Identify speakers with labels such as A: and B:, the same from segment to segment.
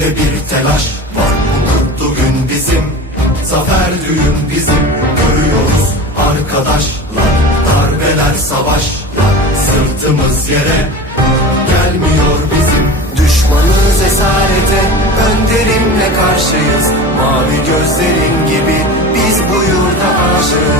A: içinde bir telaş var. Bu mutlu gün bizim Zafer düğün bizim. Görüyoruz arkadaşlar Darbeler savaşlar. Sırtımız yere Gelmiyor bizim. Düşmanız esarete Önderimle karşıyız. Mavi gözlerin gibi Biz bu yurda aşığız.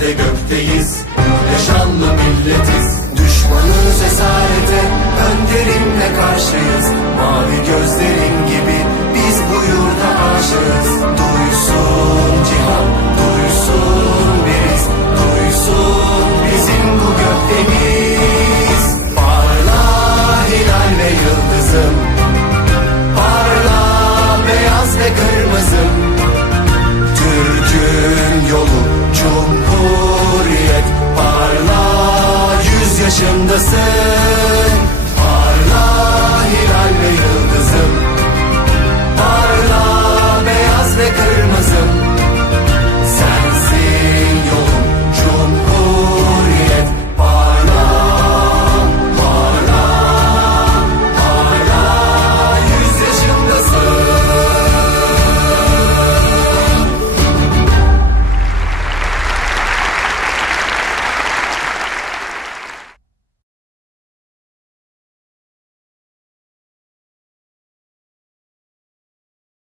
A: yerde gökteyiz Yaşanlı milletiz. Düşmanız esarete Önderimle karşıyız. Mavi gözleri karşımdasın